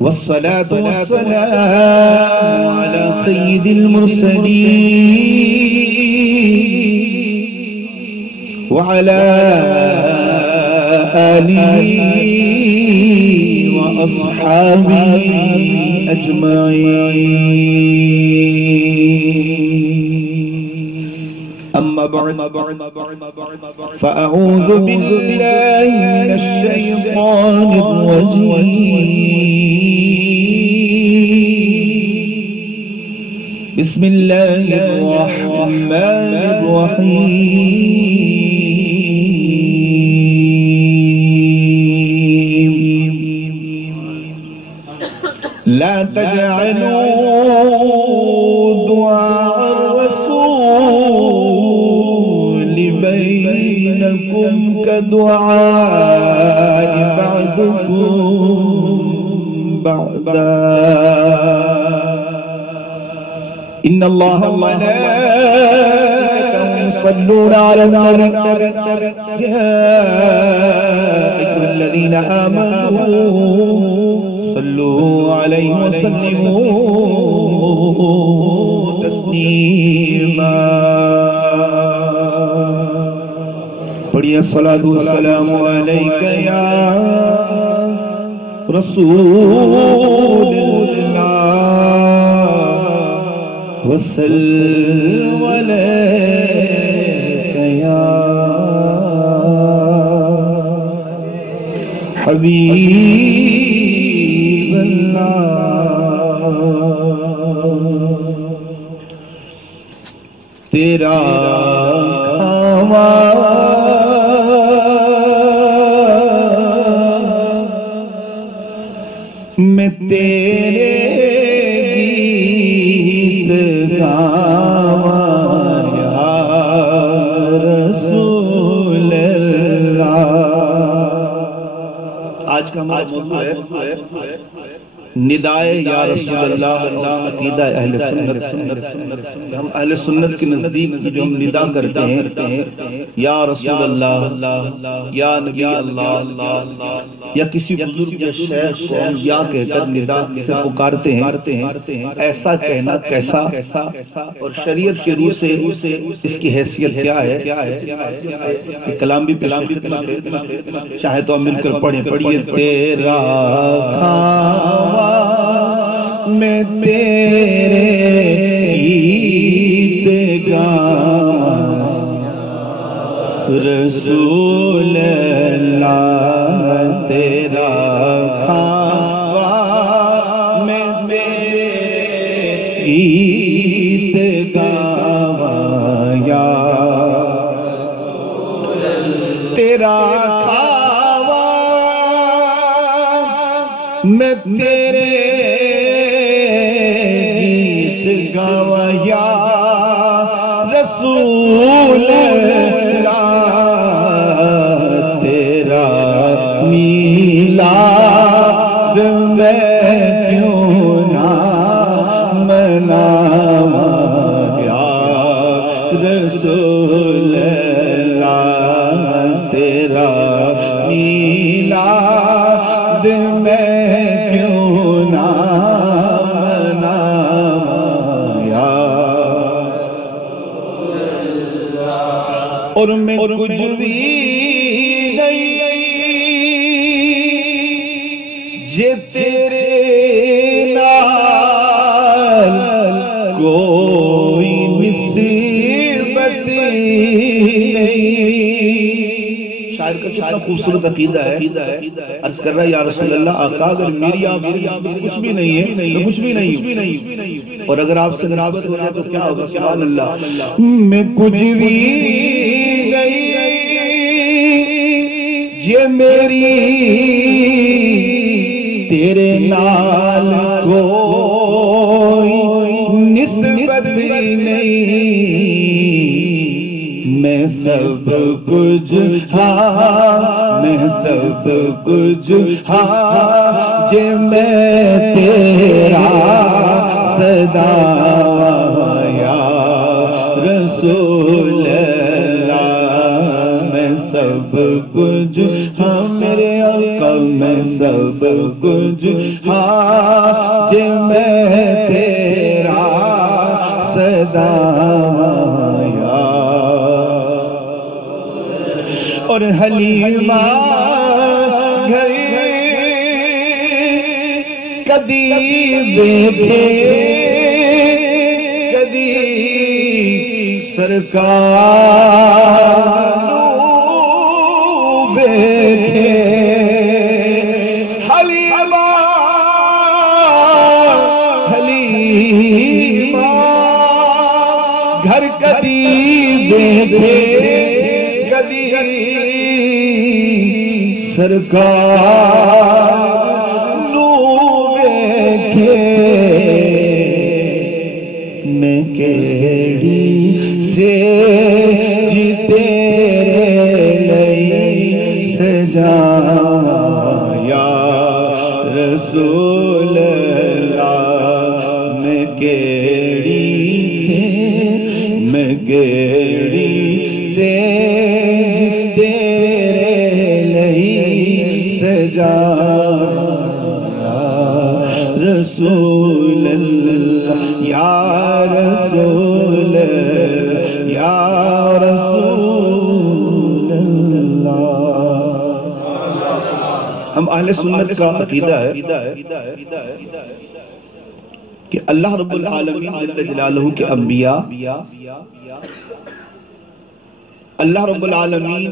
والصلاة والسلام على سيد المرسلين وعلى آله وأصحابه أجمعين. أما بعد فأعوذ بالله من الشيطان الرجيم. بسم الله الرحمن الرحيم. لا تجعلوا دعاء الرسول بينكم كدعاء بعضكم بعضا. إن الله وملائكته يصلون على النبي يا أيها الذين آمنوا صلوا عليه وسلموا تسليما. پڑھیے الصلاۃ والسلام علیک یا رسول اللہ وسلم علیک یا حبیب اللہ. تیرا کھاوا میں تیرے گیت گاواں یا رسول اللہ. آج کا موضوع ہے ندائے یا رسول اللہ عقیدہ اہل سنت. ہم اہل سنت کے نزدیک جو ہم ندا کرتے ہیں یا رسول اللہ یا نبی اللہ یا کسی بزرگ یا شیخ کو یا کہہ کر ندا سے پکارتے ہیں، ایسا کہنا کیسا اور شریعت کے روح سے اس کی حیثیت کیا ہے؟ کلام بھی چاہے تو ہم مل کر پڑھیں. پڑھیے تیرا میں تیرے گیت گاواں رسول اللہ. تیرا کھاوا میں تیرے گیت گاواں یا تیرا کھاوا میں تیرے گیت گاواں یا رسول اللہ. تیرا میلاد میں کیوں نہ مناواں یا رسول اللہ. تیرا میلاد میں کیوں نہ مناواں یا اور میں کچھ بھی جے تیرے نال کوئی مصیبت نہیں. شاعر کا کتنا خوبصورت عقیدہ ہے. عرض کر رہا ہے یا رسول اللہ آقا اگر میری آپ کچھ بھی نہیں ہے تو کچھ بھی نہیں اور اگر آپ سے نسبت ہو جائے تو کیا ہوگا؟ سبحان اللہ. میں کچھ بھی نہیں جے میری تیرے نال کوئی نسبت نہیں. میں سب کچھ میں سب کچھ جے میں تیرا صدا یا رسول سب کچھ ہاں میرے آقا میں سب کچھ ہاں جے میں تیرا صدا یا اور حلیمہ گھر کدی دیکھے کدی سرکار بیٹھے حلیمہ حلیمہ گھر کدی دیکھے کدی سرکار میں کیڑی سے جی تیرے لئی سجایا رسول اللہ میں کیڑی سے جی تیرے لئی سجایا رسول اللہ یا رسول اللہ۔ ہم اہل سنت کا عقیدہ ہے کہ اللہ رب العالمین جل جلالہ کے انبیاء، اللہ رب العالمین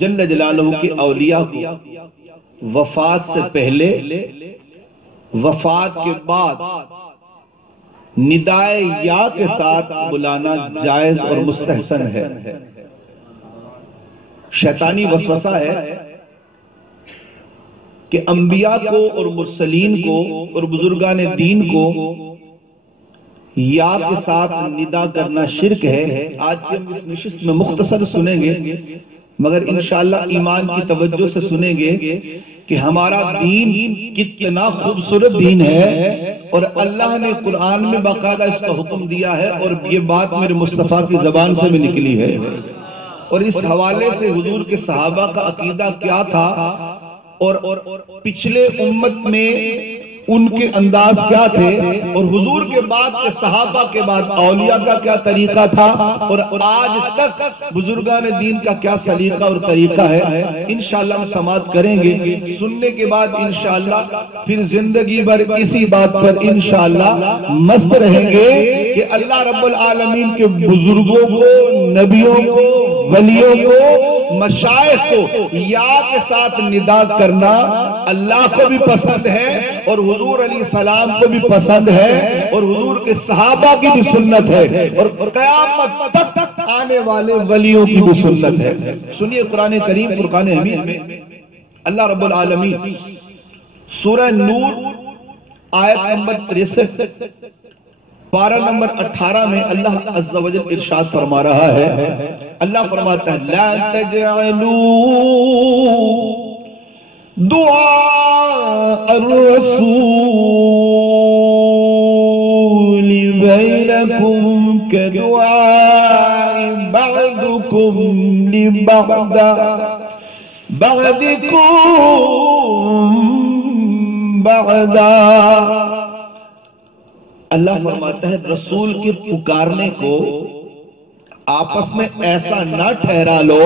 جل جلالہ کے اولیاء کو وفات سے پہلے، وفات کے بعد ندائے یا کے ساتھ بلانا جائز اور مستحسن ہے۔ شیطانی وسوسہ ہے کہ انبیاء کو اور مرسلین کو اور بزرگان دین کو یا کے ساتھ ندا کرنا شرک ہے۔ آج کی ہم اس نشست میں مختصر سنیں گے، مگر انشاءاللہ ایمان کی توجہ سے سنیں گے کہ ہمارا دین کتنا خوبصورت دین ہے، اور اللہ نے قرآن میں باقاعدہ اس کا حکم دیا ہے، اور یہ بات میرے مصطفیٰ کی زبان سے بھی نکلی ہے۔ اور اس حوالے سے حضور کے صحابہ کا عقیدہ کیا تھا اور پچھلے امت میں ان کے انداز کیا تھے، اور حضور کے بعد کے صحابہ کے بعد اولیاء کا کیا طریقہ تھا، اور آج تک بزرگان دین کا کیا سلیقہ اور طریقہ ہے، انشاءاللہ ہم سماعت کریں گے۔ سننے کے بعد انشاءاللہ پھر زندگی بھر اسی بات پر انشاءاللہ مست رہیں گے کہ اللہ رب العالمین کے بزرگوں کو، نبیوں کو، ولیوں کو، مشائخ کو یا کے ساتھ ندا کرنا اللہ کو بھی پسند ہے، اور حضور علیہ السلام کو بھی پسند ہے، اور حضور کے صحابہ کی بھی سنت ہے، اور قیامت تک آنے والے ولیوں کی بھی سنت ہے۔ سنیے قرآن کریم فرقان حمید میں اللہ رب العالمین سورہ نور آیت نمبر 63 پارہ نمبر 18 میں اللہ عز و جل ارشاد فرما رہا ہے۔ اللہ فرماتا ہے لا تجعلوا دعاء الرسول بينكم كدعاء بعضكم بعضكم بعضا۔ اللہ فرماتا ہے رسول کے پکارنے کو آپس میں ایسا نہ ٹھہرا لو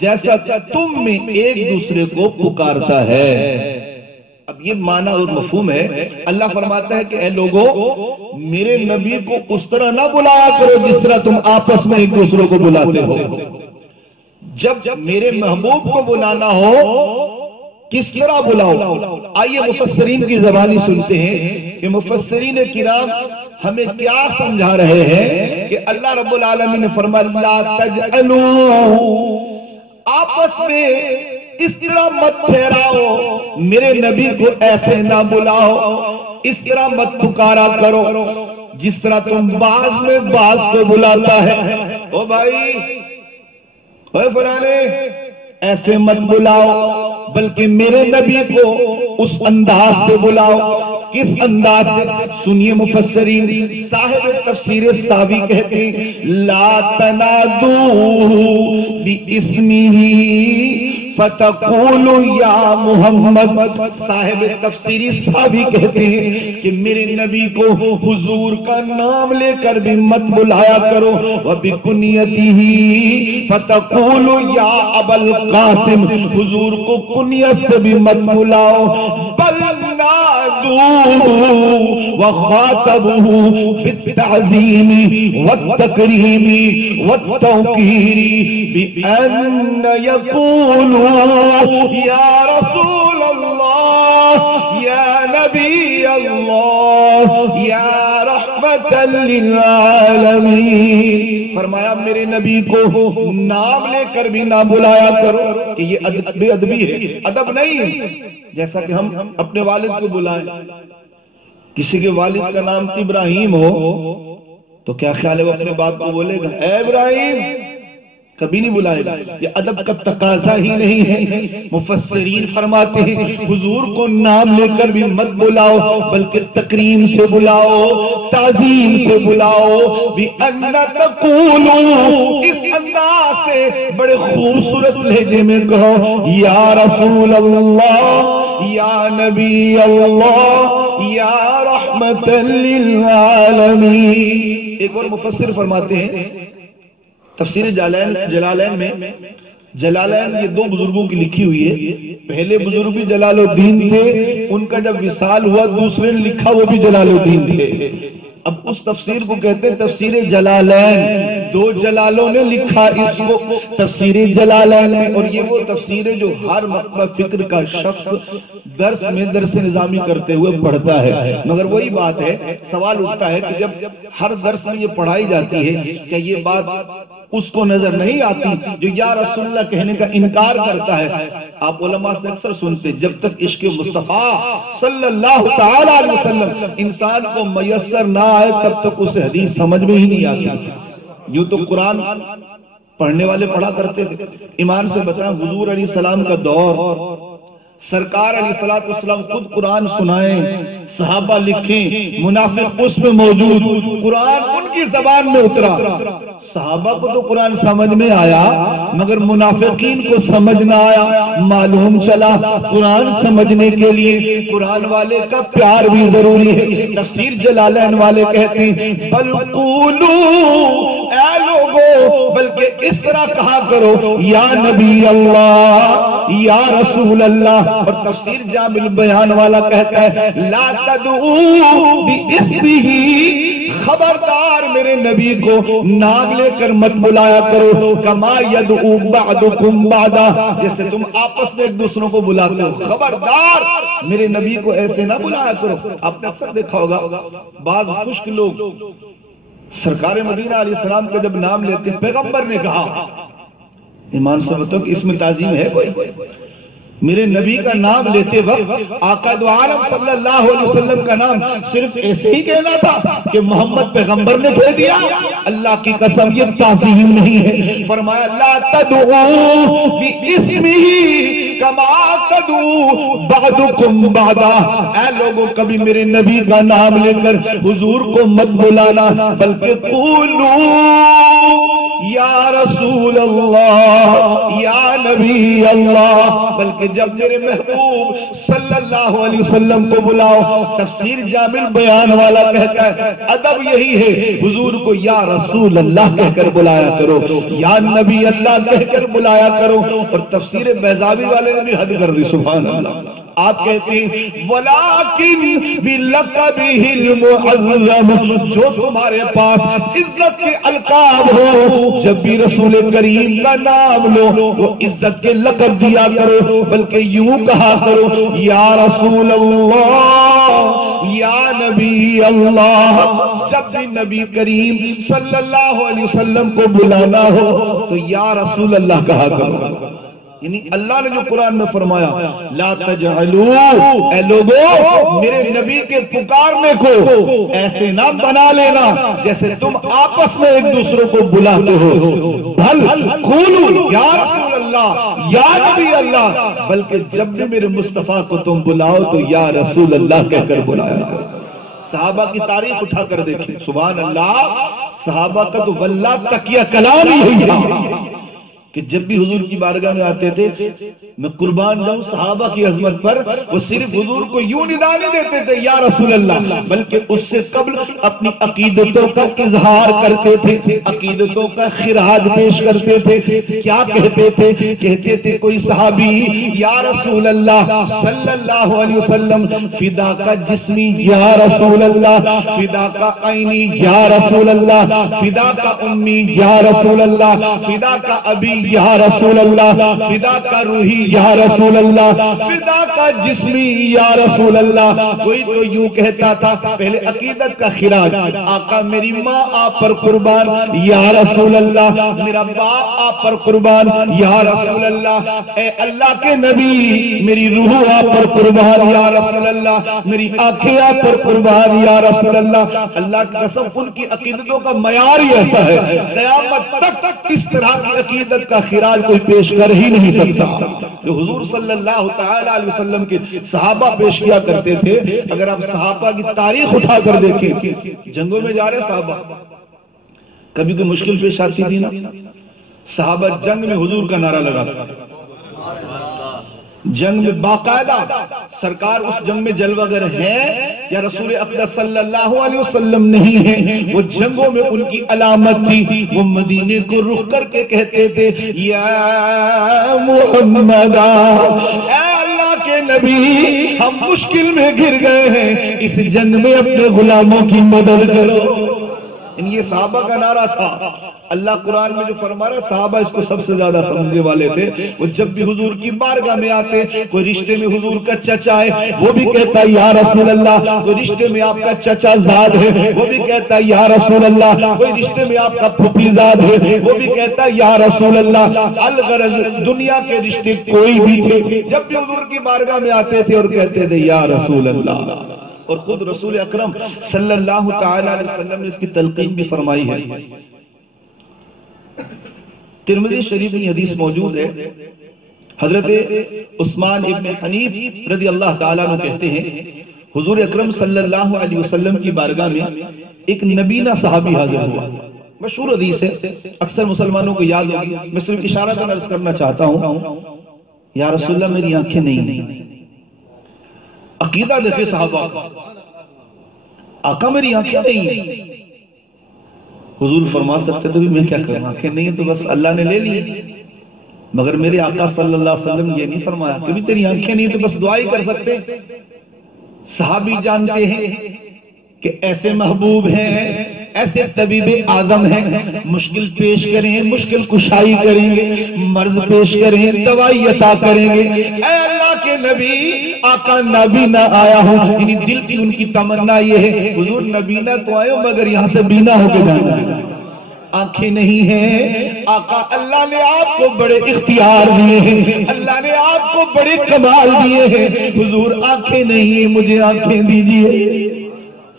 جیسا تم میں ایک دوسرے کو پکارتا ہے۔ اب یہ معنی اور مفہوم ہے۔ اللہ فرماتا ہے کہ اے لوگو میرے نبی کو اس طرح نہ بلایا کرو جس طرح تم آپس میں ایک دوسرے کو بلاتے ہو۔ جب میرے محبوب کو بلانا ہو کس طرح بلاؤ؟ آئیے مفسرین کی زبانی سنتے ہیں کہ مفسرین کرام ہمیں کیا سمجھا رہے ہیں کہ اللہ رب العالمین نے فرمایا لا تجعلوا، آپس میں اس طرح مت ٹھہراؤ، میرے نبی کو ایسے نہ بلاؤ، اس طرح مت پکارا کرو جس طرح تم بعض میں بعض کو بلاتا ہے۔ او بھائی، اے فلانے، ایسے مت بلاؤ، بلکہ میرے نبی کو اس انداز سے بلاؤ۔ کس انداز سے؟ سنیے مفسرین، صاحب تفسیر ساوی کہتے ہیں لا تنادو بِإِسْمِهِ فتقول یا محمد. صاحب تفسیری صحابی کہتے ہیں کہ میرے نبی کو حضور کا نام لے کر بھی مت بلایا کرو. وَبِكُنْيَتِهِ فتقول یا ابا القاسم, حضور کو کنیت سے بھی مت بلاؤ. بل نادوه وخاطبه بالتعظیم والتکریم والتوقیر بأن يقولوا یا رسول اللہ, یا نبی اللہ, یا رحمت للعالمین. فرمایا میرے نبی کو نام لے کر بھی نہ بلایا کرو کہ یہ بے ادبی ہے, ادب نہیں ہے. جیسا کہ ہم اپنے والد کو بلائیں, کسی کے والد کا نام ابراہیم ہو تو کیا خیال ہے وہ اپنے باپ کو بولے گا اے ابراہیم؟ کبھی نہیں بلائے گا. یہ ادب کا تقاضا ہی نہیں ہے. مفسرین فرماتے ہیں حضور کو نام لے کر بھی مت بلاؤ بلکہ تکریم سے بلاؤ, تعظیم سے بلاؤ. بِأَنَّ تَقُولُوا, اس انداز سے بڑے خوبصورت لہجے میں کہو یا رسول اللہ, یا نبی اللہ, یا رحمت للعالمین. ایک اور مفسر فرماتے ہیں تفسیر جلالین میں, جلالین یہ دو بزرگوں کی لکھی ہوئی ہے. پہلے بزرگ بھی جلال الدین تھے, ان کا جب وصال ہوا دوسرے نے لکھا وہ بھی جلال الدین تھے. اب اس تفسیر کو کہتے ہیں تفسیر جلالین. دو جلالوں نے لکھا اس کو تفسیر جلالین میں, اور یہ وہ تفسیر ہے جو ہر مکتبہ فکر کا شخص درس میں درس نظامی کرتے ہوئے پڑھتا ہے. مگر وہی بات ہے, سوال اٹھتا ہے کہ جب ہر درس میں یہ پڑھائی جاتی ہے کہ یہ بات اس کو نظر نہیں آتی جو یا رسول اللہ کہنے کا انکار کرتا ہے. آپ علماء سے اکثر سنتے جب تک عشق مصطفیٰ صلی اللہ تعالی علیہ وسلم انسان کو میسر نہ آئے تب تک اسے حدیث سمجھ میں ہی نہیں آتی. یوں تو قرآن پڑھنے والے پڑھا کرتے تھے. ایمان سے بتائیں حضور علیہ السلام کا دور, سرکار علیہ السلام خود قرآن سنائیں, صحابہ لکھیں, منافق اس میں موجود, قرآن ان کی زبان میں اترا. صحابہ کو تو قرآن سمجھ میں آیا مگر منافقین کو سمجھ نہ آیا. معلوم چلا قرآن سمجھنے کے لیے قرآن والے کا پیار بھی ضروری ہے. تفسیر جلالین والے کہتے ہیں بل قولوا, اے لوگو بلکہ اس طرح کہا کرو یا نبی اللہ, یا رسول اللہ. اور تفسیر جامع البیان والا کہتا ہے لا تدعو باسمہ, خبردار میرے نبی کو نام لے کر مت بلایا کرو. کما یدعو بعضکم بعضا, جیسے تم آپس میں ایک دوسروں کو بلاتے ہو, خبردار میرے نبی کو ایسے نہ بلایا کرو. آپ نے اکثر دیکھا ہوگا بعض خشک لوگ سرکار مدینہ علیہ السلام کا جب نام لیتے پیغمبر نے کہا, ایمان سے بتاؤ کہ اس میں تعظیم ہے کوئی؟ میرے نبی کا نام لیتے وقت آقا دو عالم صلی اللہ علیہ وسلم کا نام صرف ایسے ہی کہنا تھا کہ محمد پیغمبر نے کہہ دیا؟ اللہ کی قسم یہ تعظیم نہیں ہے. فرمایا لا تدعو باسمہ کما تدعو بعضکم بعضا. اے لوگوں کبھی میرے نبی کا نام لے کر حضور کو مت بلانا بلکہ قولوا یا رسول اللہ یا نبی اللہ. بلکہ جب میرے محبوب صلی اللہ علیہ وسلم کو بلاؤ, تفسیر جامع بیان والا کہتا ہے ادب یہی ہے حضور کو یا رسول اللہ کہہ کر بلایا کرو, یا نبی اللہ کہہ کر بلایا کرو. اور تفسیر بیضاوی والے نے بھی حد کر دی سبحان اللہ. آپ کہتے ہیں ولیکن بلقبہ المعظم, جو تمہارے پاس عزت کے القاب ہو جب بھی رسول کریم کا نام لو وہ عزت کے لقب دیا کرو, بلکہ یوں کہا کرو یا رسول اللہ یا نبی اللہ. جب بھی نبی کریم صلی اللہ علیہ وسلم کو بلانا ہو تو یا رسول اللہ کہا کرو. یعنی اللہ نے جو قرآن میں فرمایا لا تجعلوا, اے لوگو میرے نبی کے پکارنے کو ایسے نہ بنا لینا جیسے تم آپس میں ایک دوسرے کو بلاتے ہو. بھل قولوا یا رسول اللہ یا نبی اللہ, بلکہ جب بھی میرے مصطفیٰ کو تم بلاؤ تو یا رسول اللہ کہہ کر بلایا کرو. صحابہ کی تاریخ اٹھا کر دیکھیں سبحان اللہ. صحابہ کا تو واللہ تکیہ کلام ہی ہوئی ہے. کہ جب بھی حضور کی بارگاہ میں آتے تھے میں قربان جاؤں صحابہ کی عظمت پر، وہ صرف حضور کو یوں ندا نہیں دیتے تھے یا رسول اللہ، بلکہ اس سے قبل اپنی عقیدتوں کا اظہار کرتے تھے، عقیدتوں کا خراج پیش کرتے تھے۔ کیا کہتے تھے؟ کہتے تھے کوئی صحابی یا رسول اللہ صلی اللہ علیہ وسلم فدا کا جسمی یا رسول اللہ، فدا کا عینی یا رسول اللہ، فدا کا امی یا رسول اللہ، فدا کا ابی یا رسول اللہ، فدا کا روحی یا رسول اللہ، فدا کا جسمی یا رسول اللہ۔ کوئی تو یوں کہتا تھا، پہلے عقیدت کا خراج، آقا میری ماں آپ پر قربان یا رسول اللہ، میرا باپ آپ پر قربان یا رسول اللہ، اے اللہ کے نبی میری روح آپ پر قربان یا رسول اللہ، میری آنکھیں آپ پر قربان یا رسول اللہ۔ اللہ کی قسم ان کی عقیدتوں کا معیار ہی ایسا ہے، قیامت تک اس طرح کی عقیدت کا خراج کوئی پیش کر ہی نہیں سکتا جو حضور صلی اللہ تعالی علیہ وسلم کے صحابہ پیش کیا کرتے تھے۔ اگر آپ صحابہ کی تاریخ اٹھا کر دیکھیں، جنگوں میں جا رہے صحابہ، کبھی کوئی مشکل پیش آتی تھی نا، صحابہ جنگ میں حضور کا نعرہ لگاتا، جنگ میں باقاعدہ سرکار اس جنگ میں جلوہ گر ہے یا رسول اقدس صلی اللہ علیہ وسلم نہیں ہے، وہ جنگوں میں ان کی علامت تھی۔ وہ مدینے کو رخ کر کے کہتے تھے یا محمد، اے اللہ کے نبی ہم مشکل میں گر گئے ہیں، اس جنگ میں اپنے غلاموں کی مدد کرو۔ یہ صحابہ کا نعرہ تھا۔ اللہ قرآن میں جو فرما رہا ہے صحابہ اس کو سب سے زیادہ سمجھنے والے تھے۔ وہ جب بھی حضور کی بارگاہ میں آتے، کوئی رشتے میں حضور کا چچا ہے وہ بھی کہتا ہے یا رسول اللہ، کوئی رشتے میں آپ کا چچا زاد ہے وہ بھی کہتا ہے یا رسول اللہ، کوئی رشتے میں آپ کا پھوپھی زاد ہے وہ بھی کہتا ہے یا رسول اللہ۔ الغرض دنیا کے رشتے کوئی بھی تھے، جب بھی حضور کی بارگاہ میں آتے تھے اور کہتے تھے یا رسول اللہ۔ اور خود رسول اکرم صلی اللہ تعالی علیہ وسلم نے اس کی تلقین بھی فرمائی ہے۔ ترمذی شریف میں حدیث موجود ہے، حضرت عثمان ابن حنیف رضی اللہ تعالیٰ عنہ کہتے ہیں حضور اکرم صلی اللہ علیہ وسلم کی بارگاہ میں ایک نبینا صحابی حاضر ہوا۔ مشہور حدیث ہے، اکثر مسلمانوں کو یاد ہوگی، میں صرف اشارہ عرض کرنا چاہتا ہوں، یا رسول اللہ میری آنکھیں نہیں۔ عقیدہ دیکھے صحابہ، آقا میری آنکھیں نہیں۔ حضور فرما سکتے تو بھی میں کیا کروں، آنکھیں نہیں تو بس اللہ نے لے لی، مگر میرے آقا صلی اللہ علیہ وسلم یہ نہیں فرمایا کہ بھی تیری آنکھیں نہیں تو بس دعا ہی کر سکتے۔ صحابی جانتے ہیں کہ ایسے محبوب ہیں، ایسے طبیب اعظم ہیں، مشکل پیش کریں مشکل کشائی کریں گے، مرض پیش کریں دوائی عطا کریں گے۔ اے اللہ کے نبی آقا نابینا آیا ہوں، یعنی دل کی ان کی تمنا یہ ہے حضور نابینا تو آئے ہو مگر یہاں سے بینا ہو کے جانا ہے۔ آنکھیں نہیں ہیں آقا، اللہ نے آپ کو بڑے اختیار دیے ہیں، اللہ نے آپ کو بڑے کمال دیے ہیں، حضور آنکھیں نہیں ہیں مجھے آنکھیں دیجیے۔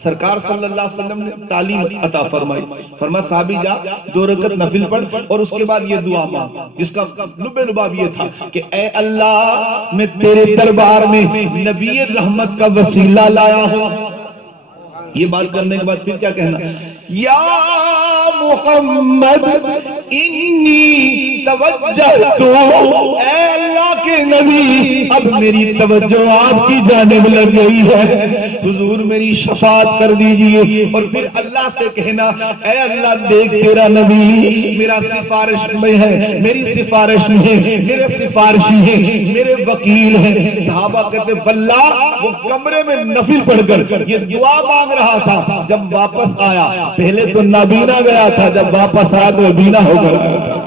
سرکار صلی اللہ علیہ وسلم نے تعلیم عطا فرمائی، فرمایا صحابی جا 2 رکعت نفل پڑھ اور اس کے بعد یہ دعا مانگ، جس کا لب لباب یہ تھا کہ اے اللہ میں تیرے دربار میں نبی رحمت کا وسیلہ لایا ہوں۔ یہ بات کرنے کے بعد پھر کیا کہنا، یا محمد انی توجہت، اے اللہ کے نبی اب میری توجہ آپ کی جانب لگ گئی ہے، حضور میری شفاعت کر دیجئے۔ اور پھر اللہ سے کہنا اے اللہ دیکھ تیرا نبی میرا سفارش میں ہے، میری سفارش میں ہے، میرے سفارشی ہیں، میرے وکیل ہیں۔ صحابہ کہتے واللہ وہ کمرے میں نفل پڑھ کر یہ دعا مانگ رہا تھا، جب واپس آیا پہلے تو نابینا گیا تھا، جب واپس آیا تو بینا ہو گیا۔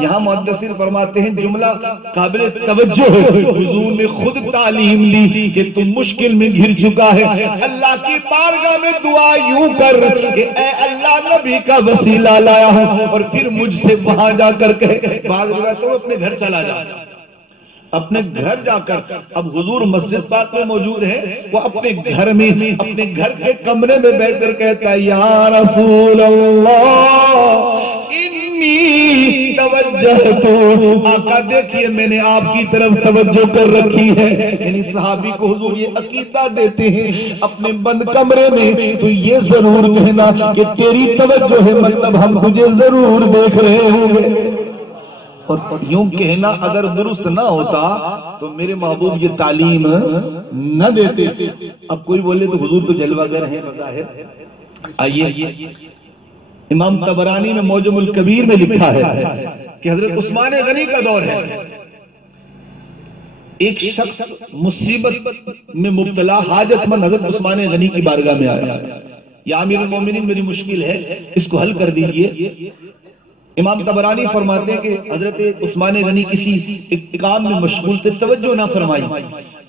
یہاں محدثین فرماتے ہیں جملہ قابل توجہ ہے، حضور نے خود تعلیم دی کہ تم مشکل میں گھر چکا ہے، اللہ کی بارگاہ میں دعا یوں کر کہ اے اللہ نبی کا وسیلہ لایا ہوں، اور پھر مجھ سے وہاں جا کر کہے، بعض روایتوں میں اپنے گھر چلا جا، اپنے گھر جا کر، اب حضور مسجد پاک میں موجود ہے، وہ اپنے گھر میں اپنے گھر کے کمرے میں بیٹھ کر کہتا ہے یا رسول اللہ انی توجہت، آقا دیکھیے میں نے آپ کی طرف توجہ کر رکھی ہے۔ یعنی صحابی کو حضور یہ عقیدہ دیتے ہیں اپنے بند کمرے میں تو یہ ضرور کہنا کہ تیری توجہ ہے، مطلب ہم تجھے ضرور دیکھ رہے ہوں گے۔ اور یوں کہنا اگر درست نہ ہوتا تو میرے محبوب یہ تعلیم نہ دیتے. اب کوئی بولے تو حضور تو جلوہ گر ہیں بظاہر. آئیے امام طبرانی میں معجم الکبیر میں لکھا ہے کہ حضرت عثمان غنی کا دور ہے. ایک شخص مصیبت میں مبتلا حاجت مند حضرت عثمان غنی کی بارگاہ میں آیا. یا امیر المومنین میری مشکل ہے اس کو حل کر دیجئے. امام طبرانی فرماتے ہیں کہ حضرت عثمان غنی کسی ایک کام میں مشغول تھے, توجہ نہ فرمائی.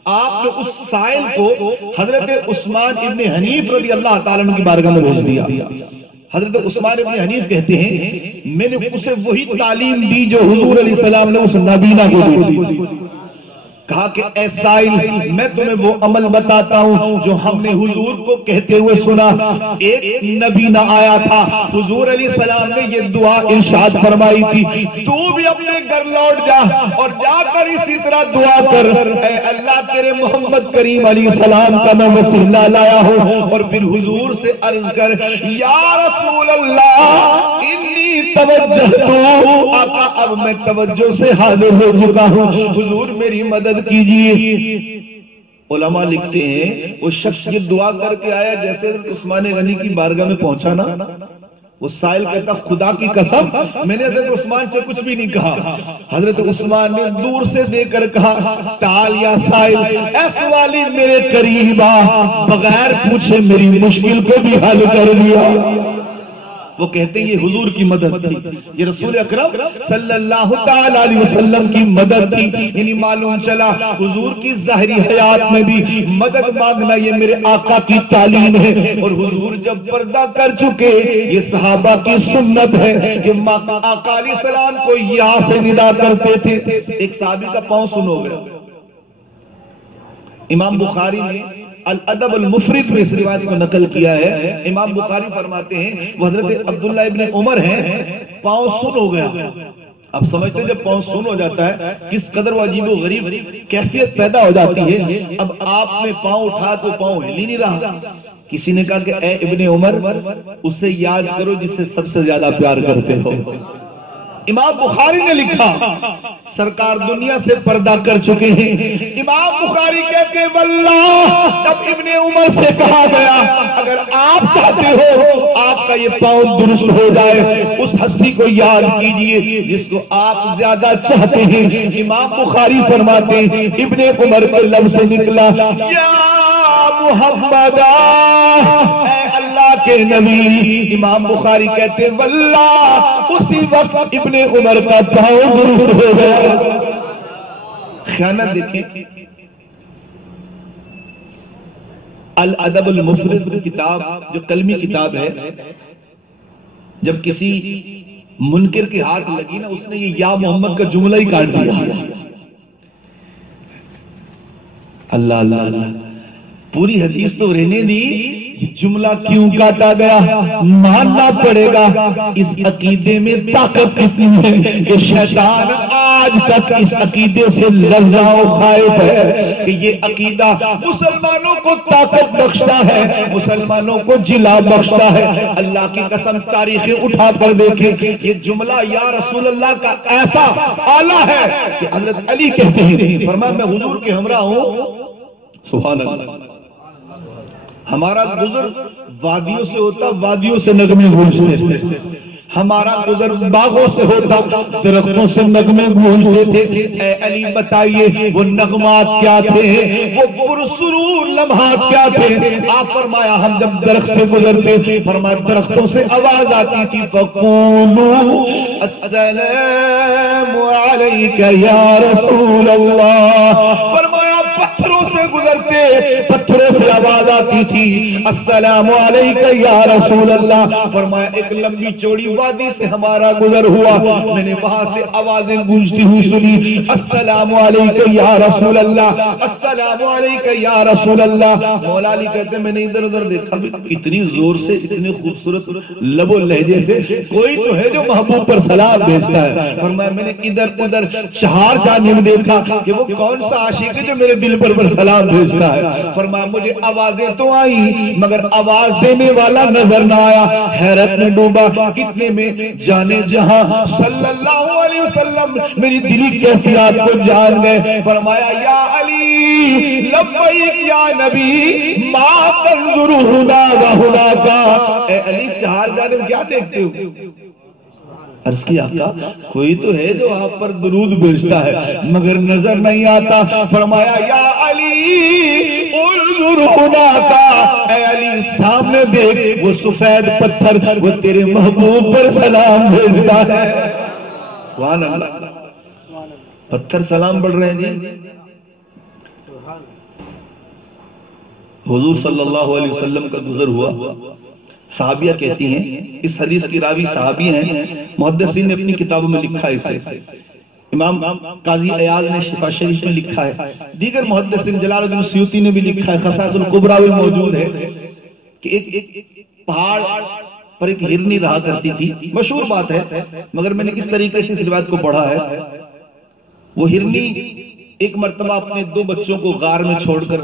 آپ نے اس سائل کو حضرت عثمان ابن حنیف رضی اللہ تعالیٰ عنہ کی بارگاہ میں بھیج دیا. حضرت عثمان ابن حنیف کہتے ہیں میں نے اسے وہی تعلیم دی جو حضور علیہ السلام نے اس نابینا کو دی. کہا کہ اے سائل میں تمہیں وہ عمل بتاتا ہوں جو ہم نے حضور کو کہتے ہوئے سنا. ایک نبینا آیا تھا, حضور علیہ السلام نے یہ دعا ارشاد فرمائی تھی, تو بھی اپنے گھر لوٹ جا اور جا کر اسی طرح دعا کر, اے اللہ تیرے محمد کریم علیہ السلام کا میں وسیلہ لایا ہوں. اور پھر حضور سے عرض کر یا رسول اللہ انی توجہ, آقا اب میں توجہ سے حاضر ہو چکا ہوں, حضور میری مدد کیجیے. علماء لکھتے ہیں وہ شخص یہ دعا کر کے آیا جیسے عثمان غنی کی بارگاہ میں پہنچا نا, وہ سائل کہتا خدا کی قسم میں نے حضرت عثمان سے کچھ بھی نہیں کہا. حضرت عثمان نے دور سے دیکھ کر کہا تعال یا سائل, اے سوالی میرے قریب آ, بغیر پوچھے میری مشکل کو بھی حل کر دیا. وہ کہتے ہیں یہ حضور کی مدد تھی, یہ رسول اکرم صلی اللہ تعالی علیہ وسلم کی مدد تھی. یعنی معلوم چلا حضور کی ظاہری حیات میں بھی مدد مانگنا یہ میرے آقا کی تعلیم ہے. اور حضور جب پردہ کر چکے یہ صحابہ کی سنت ہے کہ آقا علیہ السلام کو یا سے ندا کرتے تھے. ایک صحابی کا پاؤں سنو گیا. امام بخاری نے الادب المفرد میں اس روایت کو نقل کیا ہے. امام بخاری فرماتے ہیں وہ حضرت عبداللہ ابن عمر ہیں, پاؤں سن ہو گیا. اب سمجھتے ہیں جب پاؤں سن ہو جاتا ہے کس قدر وہ عجیب و غریب کیفیت پیدا ہو جاتی ہے. اب آپ نے پاؤں اٹھا تو پاؤں ہل ہی نہیں رہا. کسی نے کہا کہ اے ابن عمر اسے یاد کرو جس سے سب سے زیادہ پیار کرتے ہو. امام بخاری نے لکھا سرکار دنیا سے پردہ کر چکے ہیں. امام بخاری کہتے ہیں واللہ جب ابن عمر سے کہا گیا اگر آپ چاہتے ہو آپ کا یہ پاؤں درست ہو جائے اس ہستی کو یاد کیجئے جس کو آپ زیادہ چاہتے ہیں. امام بخاری فرماتے ہیں ابن عمر کے لب سے نکلا یا محمد, اے اللہ کے نبی. امام بخاری کہتے ہیں واللہ اسی وقت ابن عمر کا پاؤں درست ہو گیا. خیانت دیکھیں الادب المفرد کتاب جو کلمی کتاب ہے, جب کسی منکر کے ہاتھ لگی نا اس نے یہ یا محمد کا جملہ ہی کاٹ دیا. اللہ اللہ اللہ, پوری حدیث تو رہنے دی, جملہ کیوں کاٹا گیا ماننا پڑے گا. اس عقیدے میں طاقت کتنی ہے کہ شیطان آج تک اس عقیدے سے لرزا و خائف ہے کہ یہ عقیدہ مسلمانوں کو طاقت بخشتا ہے, مسلمانوں کو جلا بخشتا ہے. اللہ کی قسم تاریخیں اٹھا کر دیکھیں یہ جملہ یا رسول اللہ کا ایسا آلہ ہے کہ حضرت علی کہتے ہیں فرمایا میں حضور کے ہمراہ ہوں. سبحان اللہ. ہمارا گزر وادیوں سے ہوتا, وادیوں سے نغمے گونجتے تھے. ہمارا گزر باغوں سے ہوتا, درختوں سے نغمے گونجتے تھے. اے علی بتائیے وہ نغمات کیا تھے, وہ پرسرور لمحات کیا تھے. آپ فرمایا ہم جب درخت سے گزرتے تھے فرمایا درختوں سے آواز آتی تھی فقولوا السلام علیک یا رسول اللہ. فرمایا پتھروں سے گزرتے پتھروں سے آواز آتی تھی السلام علیک یا رسول اللہ. فرمایا ایک لمبی چوڑی وادی سے ہمارا گزر ہوا, میں نے وہاں سے آوازیں گونجتی ہوئی سنی السلام علیک یا رسول اللہ, السلام علیک یا رسول اللہ. مولا علی کہتے ہیں میں نے ادھر ادھر دیکھا اتنی زور سے اتنی خوبصورت لب و لہجے سے کوئی تو ہے جو محبوب پر سلام بھیجتا ہے. فرمایا میں نے ادھر ادھر چہار جانب دیکھا کہ وہ کون سا عاشق ہے جو میرے دل پر سلام سلام بھیجتا ہے۔ فرمایا مجھے آوازیں تو آئی مگر آواز دینے والا نظر نہ آیا، حیرت میں ڈوبا۔ اتنے میں جانے جہاں صلی اللہ علیہ وسلم میری دلی کیفیات کو جان گئے۔ فرمایا یا علی لبیک یا نبی ما تنظر ہنا و ہناکا، اے علی چہار جانب کیا دیکھتے ہو؟ عرض کی آقا کوئی تو ہے جو آپ پر درود بھیجتا ہے مگر نظر نہیں آتا۔ فرمایا یا علی انظر ہناکا، اے علی سامنے دیکھ، وہ سفید پتھر وہ تیرے محبوب پر سلام بھیجتا ہے۔ سبحان اللہ، پتھر سلام پڑھ رہے ہیں جی۔ حضور صلی اللہ علیہ وسلم کا گزر ہوا، صحابیہ کہتی ہیں، اس حدیث کی راوی صحابی ہیں، محدثین نے اپنی کتابوں میں لکھا ہے اسے، امام قاضی عیاض نے شفا شریف میں لکھا ہے، دیگر محدثین جلال الدین سیوطی نے بھی لکھا ہے، خصائص الکبریٰ میں موجود ہے کہ ایک پہاڑ پر ایک ہرنی رہا کرتی تھی، مشہور بات ہے مگر میں نے کس طریقے سے اس روایت کو پڑھا ہے۔ وہ ہرنی ایک مرتبہ اپنے 2 بچوں کو غار میں چھوڑ کر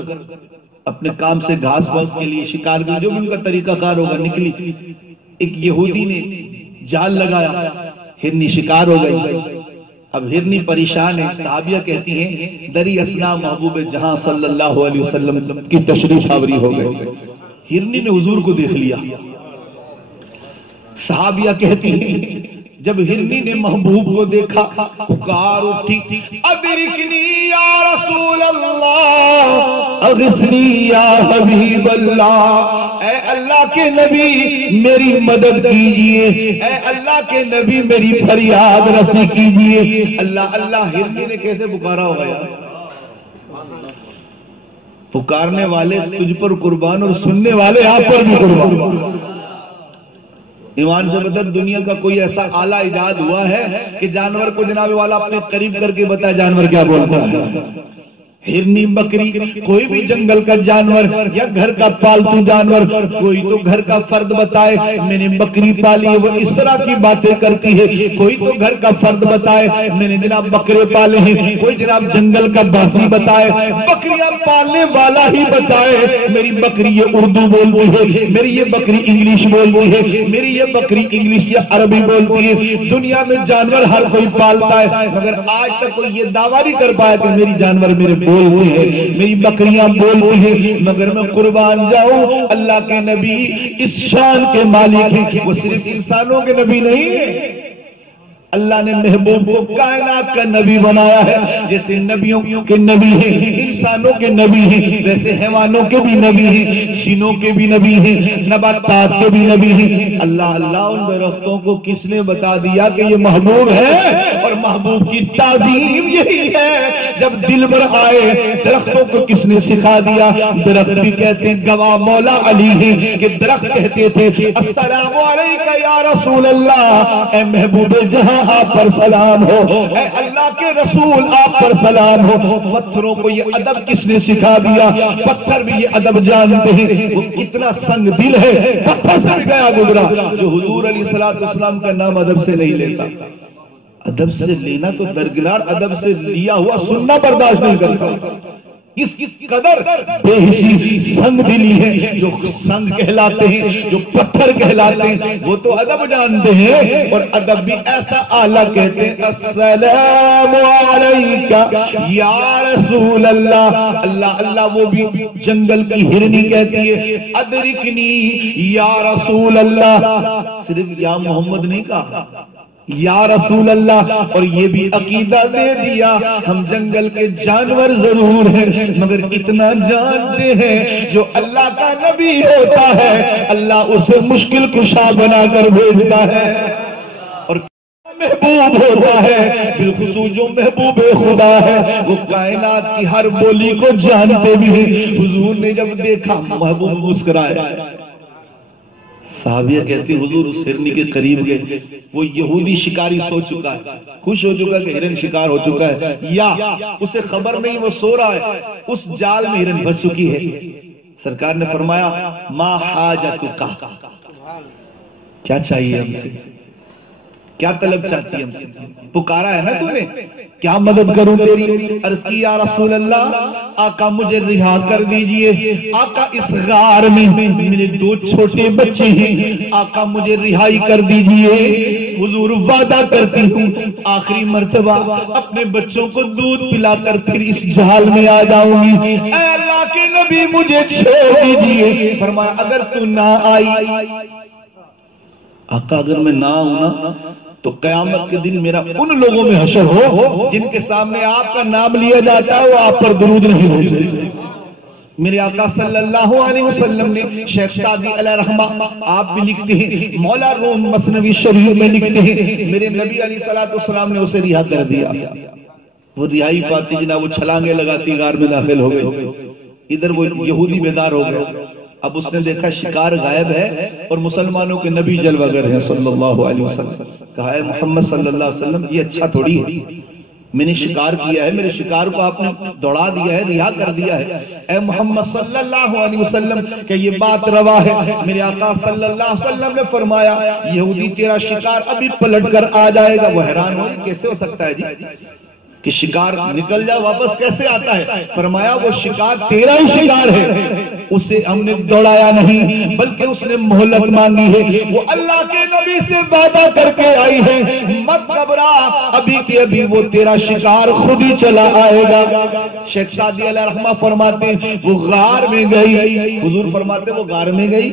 اپنے کام سے گھاس باس کے لیے شکار بھی جو بھی ان کا طریقہ کار ہوگا نکلی، ایک یہودی نے جال لگایا، ہرنی شکار ہو گئی۔ اب ہرنی پریشان ہے، صحابیہ کہتی ہیں دری اسنا محبوب جہاں صلی اللہ علیہ وسلم کی تشریف آوری ہو گئے، ہرنی نے حضور کو دیکھ لیا۔ صحابیہ کہتی ہیں جب ہرنی نے محبوب کو دیکھا پکار اٹھی، ادرکنی یا رسول اللہ اغثنی یا حبیب اللہ، اے اللہ کے نبی میری مدد کیجئے، اے اللہ کے نبی میری فریاد رسی کیجئے۔ اللہ اللہ، ہرنی نے کیسے پکارا ہوگا یار؟ پکارنے والے تجھ پر قربان اور سننے والے آپ پر بھی قربان۔ ایمان سے بتا دنیا کا کوئی ایسا آلہ ایجاد ہوا ہے کہ جانور کو جناب والا اپنے قریب کر کے بتائے جانور کیا بولتا ہے؟ ہرنی، بکری، کوئی بھی جنگل کا جانور یا گھر کا پالتو جانور، کوئی تو گھر کا فرد بتائے میں نے بکری پالی ہے، وہ اس طرح کی باتیں کرتی ہے۔ کوئی تو گھر کا فرد بتائے میں نے جناب بکرے پالے ہیں، کوئی جناب جنگل کا باسی بتائے، بکریاں پالنے والا ہی بتائے میری بکری یہ اردو بولتی ہے، میری یہ بکری انگلش بولتی ہے، میری یہ بکری انگلش یا عربی بولتی ہے۔ دنیا میں جانور ہر کوئی پالتا ہے مگر آج تک کوئی یہ دعویٰ نہیں کر پایا کہ میری جانور میرے بولتی ہے، میری بکریاں بولتی ہیں۔ مگر میں قربان جاؤں، اللہ کے نبی اس شان کے مالک ہیں، وہ صرف انسانوں کے نبی نہیں ہیں، اللہ نے محبوب کو کائنات کا نبی بنایا ہے۔ جیسے نبیوں کے نبی ہیں، انسانوں کے نبی ہیں، ویسے حیوانوں کے بھی نبی ہیں، چینوں کے بھی نبی ہیں، نباتات کے بھی نبی ہیں۔ اللہ اللہ، ان درختوں کو کس نے بتا دیا کہ یہ محبوب ہے؟ اور محبوب کی تعظیم یہی ہے۔ جب دل بھر آئے درختوں کو کس نے سکھا دیا؟ درخت بھی کہتے ہیں، گواہ مولا علی ہیں کہ درخت کہتے تھے السلام علیکہ یا رسول اللہ، اے محبوب جہاں آپ پر سلام ہو، اے اللہ کے رسول آپ پر سلام ہو۔ پتھروں کو یہ ادب کس نے سکھا دیا؟ پتھر بھی یہ ادب جانتے ہیں، وہ کتنا سنگ دل ہے، پتھر سے بھی گیا گزرا جو حضور علیہ السلام کا نام ادب سے نہیں لیتا۔ ادب سے لینا تو درگرار، ادب سے لیا ہوا سننا برداشت نہیں کرتا۔ اس قدر بے حسی سنگ دلی ہے، جو سنگ کہلاتے ہیں، جو پتھر کہلاتے ہیں، وہ تو ادب جانتے ہیں، اور ادب بھی ایسا اعلیٰ کہتے ہیں السلام علیکہ یا رسول اللہ۔ اللہ اللہ، وہ بھی جنگل کی ہرنی کہتی ہے ادرکنی یا رسول اللہ، صرف یا محمد نہیں کہا، یا رسول اللہ۔ اور یہ بھی عقیدہ دے دیا ہم جنگل کے جانور ضرور ہیں مگر اتنا جانتے ہیں جو اللہ کا نبی ہوتا ہے اللہ اسے مشکل کشا بنا کر بھیجتا ہے، اور محبوب ہوتا ہے بالخصوص جو محبوب خدا ہے وہ کائنات کی ہر بولی کو جانتے بھی ہیں۔ حضور نے جب دیکھا محبوب مسکرائے۔ صحابیہ کہتی حضور اس ہرنی کے قریب گئے، وہ یہودی شکاری سو چکا ہے، خوش ہو چکا کہ ہرن شکار ہو چکا ہے، یا اسے خبر نہیں وہ سو رہا ہے، اس جال میں ہرن پھنس چکی ہے۔ سرکار نے فرمایا ما حاجتک، کیا چاہیے ہم سے، کیا طلب چاہتی ہے ہم سے؟ پکارا ہے نا تو نے، کیا مدد کروں تیری؟ عرض کی یا رسول اللہ آقا مجھے رہا کر دیجئے، آقا اس غار میں میرے 2 چھوٹے بچے ہیں، آقا مجھے رہائی کر دیجئے، حضور وعدہ کرتی ہوں آخری مرتبہ اپنے بچوں کو دودھ پلا کر پھر اس جہال میں آ جاؤں گی، اے اللہ کے نبی مجھے چھوڑ دیجئے۔ فرمایا اگر تو نہ آئی، آقا اگر میں نہ آؤں نا تو قیامت کے دن میرا ان لوگوں میں حشر ہو جن کے سامنے آپ کا نام لیا جاتا ہے وہ آپ پر درود نہیں بھیجتے۔ میرے آقا صلی اللہ علیہ وسلم نے، شیخ سعدی علیہ رحمہ آپ بھی لکھتے ہیں، مولا روم مثنوی شریف میں لکھتے ہیں، میرے نبی علیہ السلام نے اسے رہا کر دیا۔ وہ رہائی پاتی جناب وہ چھلانگیں لگاتی غار میں داخل ہو گئے، ادھر وہ یہودی بیدار ہو گئے۔ اب اس نے دیکھا شکار غائب ہے اور مسلمانوں کے نبی جلوہ گر ہیں صلی اللہ علیہ وسلم۔ کہا ہے محمد صلی اللہ علیہ وسلم یہ اچھا تھوڑی ہے، میں نے شکار کیا ہے، میرے شکار کو آپ نے دوڑا دیا ہے، رہا کر دیا ہے، اے محمد صلی اللہ علیہ وسلم کہ یہ بات روا ہے۔ میرے آقا صلی اللہ علیہ وسلم نے فرمایا یہودی تیرا شکار ابھی پلٹ کر آ جائے گا۔ وہ حیران ہوئے کیسے ہو سکتا ہے جی کہ شکار نکل جائے واپس کیسے آتا ہے؟ فرمایا وہ شکار تیرا ہی شکار ہے، اسے ہم نے دوڑایا نہیں بلکہ اس نے مہلت مانگی ہے، وہ اللہ کے نبی سے وعدہ کر کے آئی ہے، مت گھبرا ابھی کے ابھی وہ تیرا شکار خود ہی چلا آئے گا۔ شیخ سعدی علیہ رحمہ فرماتے ہیں وہ غار میں گئی، حضور فرماتے وہ غار میں گئی،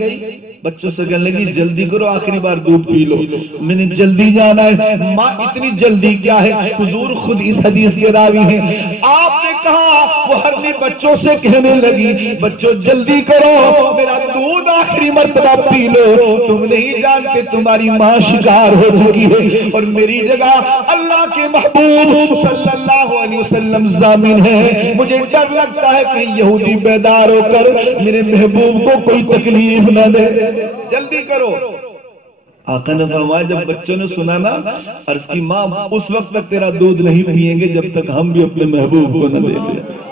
بچوں سے کہنے لگی جلدی کرو آخری بار دودھ پی لو، میں نے جلدی جانا ہے۔ ماں اتنی جلدی کیا ہے؟ حضور خود اس حدیث کے راوی ہیں، آپ نے کہا وہ ہرنی بچوں سے کہنے لگی بچوں جلدی کرو میرا دودھ آخری مرتبہ پی لو، تم نہیں جانتے تمہاری ماں شکار ہو چکی ہے اور میری جگہ اللہ کے محبوب صلی اللہ علیہ وسلم ضامن ہے، مجھے ڈر لگتا ہے کہ یہودی بیدار ہو کر میرے محبوب کو کوئی تکلیف نہ دے، جلدی کرو۔ آقا نے فرمایا جب بچوں نے سنا نا عرض کی ماں اس وقت تک تیرا دودھ نہیں پیئیں گے جب تک ہم بھی اپنے محبوب کو نہ دے دیں۔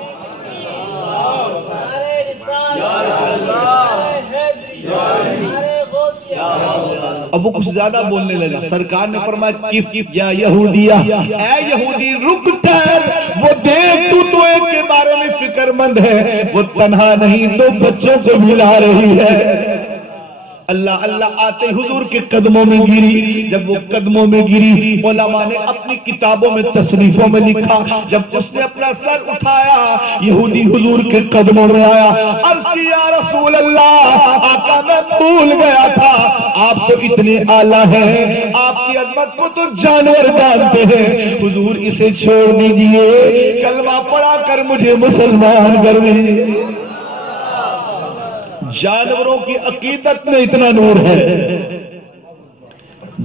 اب وہ کچھ زیادہ بولنے لگا، سرکار نے فرمایا کف یا یہودیہ، اے یہودی رک ٹھہر، وہ دیکھ تو ایک کے بارے میں فکر مند ہے، وہ تنہا نہیں تو بچوں کو ملا رہی ہے۔ اللہ اللہ آتے حضور کے قدموں میں گری، جب وہ قدموں میں گری علماء نے اپنی کتابوں میں تصنیفوں میں لکھا جب اس نے اپنا سر اٹھایا یہودی حضور کے قدموں میں آیا، عرض کی یا رسول اللہ آقا میں بھول گیا تھا آپ تو اتنے اعلیٰ ہیں، آپ کی عظمت کو تو جانور جانتے ہیں، حضور اسے چھوڑ دیجئے کلمہ پڑھا کر مجھے مسلمان کر دیجئے۔ جانوروں کی عقیدت میں اتنا نور ہے،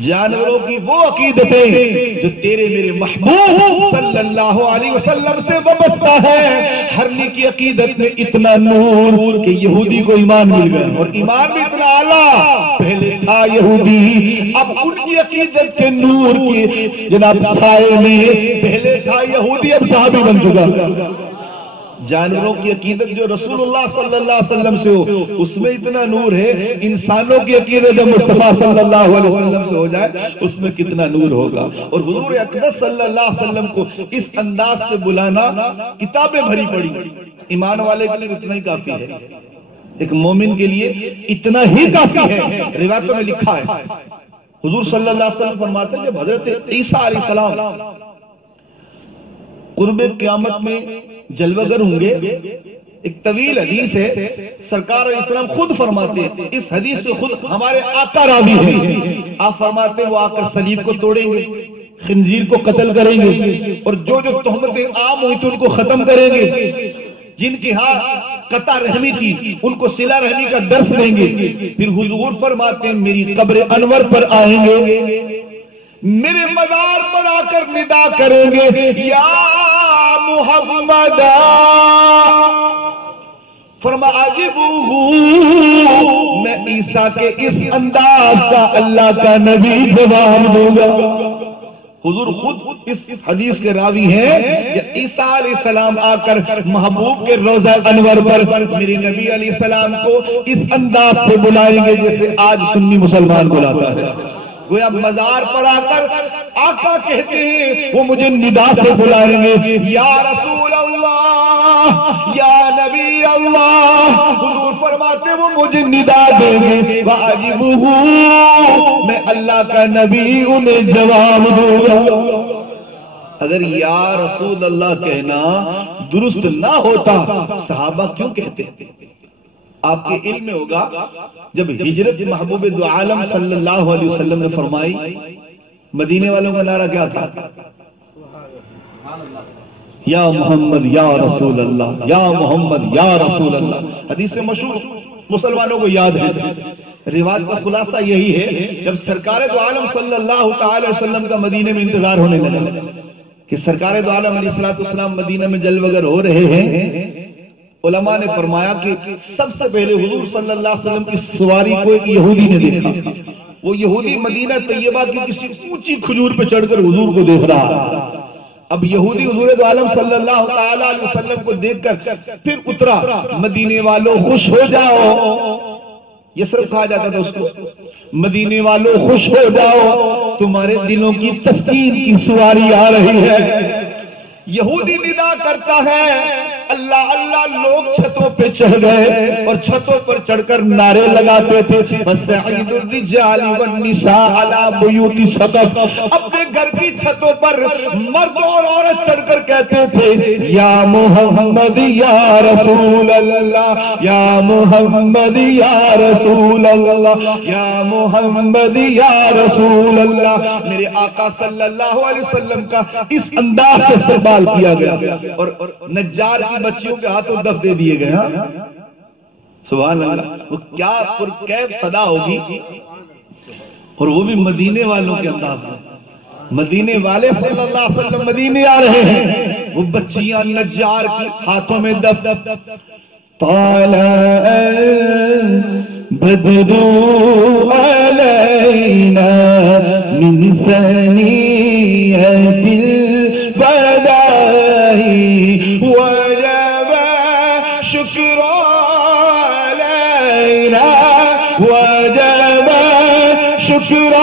جانوروں کی وہ عقیدتیں جو تیرے میرے محبوب صلی اللہ علیہ وسلم سے وابستہ ہے، ہرنی کی عقیدت میں اتنا نور کہ یہودی کو ایمان مل گیا اور ایمان بھی اتنا اعلیٰ، پہلے تھا یہودی اب ان کی عقیدت کے نور کی جناب سائے میں، پہلے تھا یہودی اب صحابی بن چکا۔ جانوروں کی عقیدت جو رسول اللہ صلی اللہ علیہ وسلم سے ہو اس میں اتنا نور ہے، انسانوں کی عقیدت مصطفیٰ صلی اللہ علیہ وسلم سے ہو جائے اس میں کتنا نور ہوگا۔ اور حضور اقدس صلی اللہ علیہ وسلم کو اس انداز سے بلانا کتابیں بھری پڑی، ایمان والے کے لیے اتنا ہی کافی ہے، ایک مومن کے لیے اتنا ہی کافی ہے۔ روایتوں میں لکھا ہے حضور صلی اللہ علیہ وسلم فرماتے ہیں جب حضرت عیسیٰ علیہ السلام قرب قیامت میں جلوہ گر ہوں گے، ایک طویل حدیث ہے، سرکار علیہ السلام خود فرماتے ہیں، اس حدیث سے خود ہمارے آقا راوی ہیں، آپ فرماتے ہیں وہ آ کر صلیب کو توڑیں گے، خنزیر کو قتل کریں گے اور جو جو تہمتیں عام ہوئی تھی ان کو ختم کریں گے، جن کی ہاں قطع رحمی تھی ان کو صلہ رحمی کا درس دیں گے، پھر حضور فرماتے ہیں میری قبر انور پر آئیں گے، میرے مزار پر آ کر ندا کریں گے یا محمد، فرمایا میں عیسیٰ کے اس انداز کا اللہ کا نبی جواب دوں گا۔ حضور خود اس حدیث کے راوی ہیں کہ عیسیٰ علیہ السلام آ کر محبوب کے روضہ انور پر میرے نبی علیہ السلام کو اس انداز سے بلائیں گے جیسے آج سنی مسلمان بلاتا ہے۔ گویا مزار پر آ کر آقا کہتے ہیں وہ مجھے ندا سے بلائیں گے، یا رسول اللہ، یا نبی اللہ۔ حضور فرماتے وہ مجھے ندا دیں گے، وَأَجِبُهُ، میں اللہ کا نبی انہیں جواب دوں گا۔ اگر یا رسول اللہ کہنا درست نہ ہوتا صحابہ کیوں کہتے؟ آپ کے علم میں ہوگا جب ہجرت محبوب دو عالم صلی اللہ علیہ وسلم نے فرمائی، مدینے والوں کا نعرہ کیا تھا؟ یا محمد یا رسول اللہ، یا محمد یا رسول اللہ۔ حدیث سے مشہور، مسلمانوں کو یاد ہے۔ روایت کا خلاصہ یہی ہے، جب سرکار دو عالم صلی اللہ تعالی وسلم کا مدینے میں انتظار ہونے لگا کہ سرکار دو عالم علیہ السلام مدینہ میں جلوگر ہو رہے ہیں، علماء نے فرمایا کہ سب سے پہلے حضور صلی اللہ علیہ وسلم کی سواری کو ایک یہودی نے دیکھا۔ وہ یہودی مدینہ طیبہ کی کسی اونچی کھجور پہ چڑھ کر حضور کو دیکھ رہا۔ اب یہودی حضور دو عالم صلی اللہ تعالی علیہ وسلم کو دیکھ کر پھر اترا، مدینے والوں خوش ہو جاؤ، یسرب کہا جاتا تھا اس کو، مدینے والوں خوش ہو جاؤ، تمہارے دلوں کی تسکین کی سواری آ رہی ہے۔ یہودی ندا کرتا ہے اللہ اللہ، لوگ چھتوں پہ چڑھ گئے اور چھتوں پر چڑھ کر نعرے لگاتے تھے، وَسَعِيدُ الرِّجَالِ وَالنِّسَاءَ عَلَى بُيُوتِ سَقَفٍ۔ اپنے گھر کی چھتوں پر مرد اور عورت چڑھ کر کہتے تھے، یا محمد یا رسول اللہ، یا محمد یا رسول اللہ، یا محمد یا رسول اللہ۔ میرے آقا صلی اللہ علیہ وسلم کا اس انداز سے استقبال کیا گیا اور نجار کی بچیوں کے ہاتھوں دف دے دیے گئے۔ سبحان اللہ، وہ کیا پرکیف صدا ہوگی، اور وہ بھی مدینے والوں کے انداز میں۔ مدینے والے صلی اللہ علیہ وسلم مدینے آ رہے ہیں، وہ بچیاں نجار کی ہاتھوں میں دف دف۔ طَلَعَ الْبَدْرُ عَلَيْنَا مِنْ ثَنِيَّةِ الْوَدَاعِ وَجَبَ شُكْرُ عَلَيْنَا، وَجَبَ شُكْرُ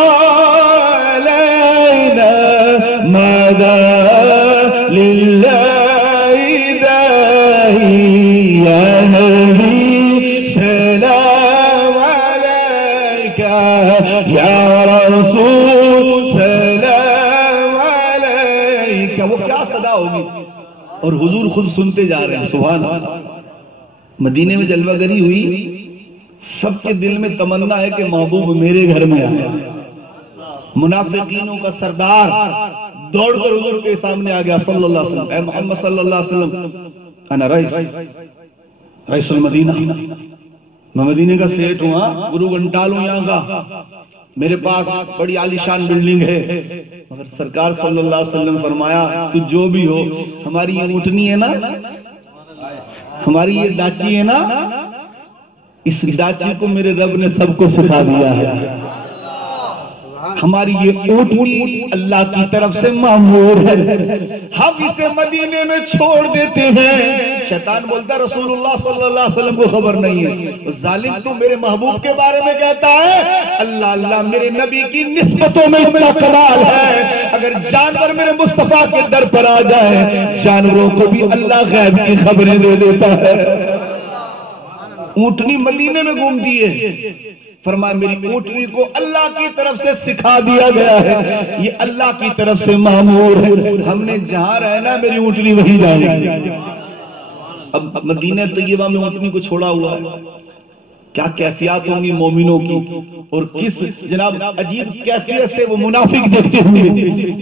عَلَيْنَا، مَدَى لِلَّهِ دَاعِي، يَا نبي سلام عليك، يا رسول سلام عليك۔ وہ کیا صدا ہوگی، اور حضور خود سنتے جا رہے ہیں۔ سبحان اللہ، مدینے میں جلوہ گری ہوئی، سب کے دل میں تمنا ہے کہ محبوب میرے گھر میں آیا۔ منافقینوں کا سردار دوڑ کر حضور کے سامنے آ گیا صلی اللہ علیہ وسلم، اے محمد صلی اللہ علیہ وسلم، انا رئیس المدینہ، میں مدینے کا سیٹ ہوں، گرو گھنٹال ہوں یہاں کا، میرے پاس بڑی عالیشان بلڈنگ ہے۔ مگر سرکار صلی اللہ علیہ وسلم فرمایا، تو جو بھی ہو، ہماری یہ اونٹنی ہے نا، ہماری یہ ڈاچی ہے نا، اس ڈاچی کو میرے رب نے سب کو سکھا دیا ہے۔ ہماری یہ اونٹنی اللہ کی طرف سے مامور ہے، ہم اسے مدینے میں چھوڑ دیتے ہیں۔ شیطان بولتا رسول اللہ صلی اللہ علیہ وسلم کو خبر نہیں ہے، ظالم تو میرے محبوب کے بارے میں کہتا ہے، اللہ اللہ میرے نبی کی نسبتوں میں اتنا کمال ہے، اگر جانور میرے مصطفیٰ کے در پر آ جائے، جانوروں کو بھی اللہ غیب کی خبریں دے دیتا ہے۔ اونٹنی مدینے میں گھومتی ہے، فرمایا میری اونٹنی کو اللہ کی طرف سے سکھا دیا گیا ہے، یہ اللہ کی طرف سے مامور ہے، ہم نے جہاں رہنا میری اونٹنی وہی جائے گی۔ اب مدینہ طیبہ میں اونٹنی کو چھوڑا ہوا ہے، کیا کیفیات ہوں گی مومنوں کی، اور کس جناب عجیب کیفیت سے وہ منافق دیکھتے ہوئے۔